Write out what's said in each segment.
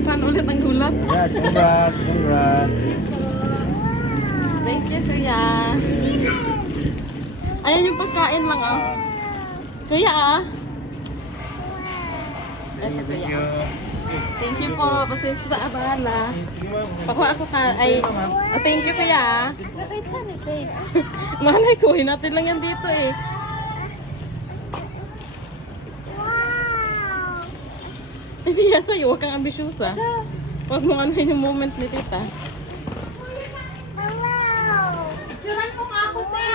Paano ulit ang gulat? Yeah, congrats, congrats. Thank you, kuya. Ayan yung pagkain lang, ah. Kuya, ah. Ito, kuya. Thank you po. Pasensya na abala. Pakuha ako ka. Ay, thank you, kuya. Malay ko, natin lang yan dito, eh. Hindi yan sa'yo. Huwag kang ambisyosa. Huwag mong anuhin yung moment ni tita. Picturean ko nga ako, te.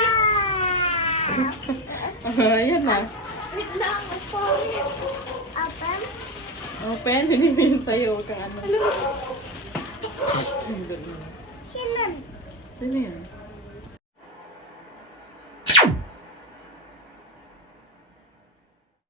Ayan na. Wait lang, Open. Hindi mo yun sa'yo. Huwag kang ano. Sino yan?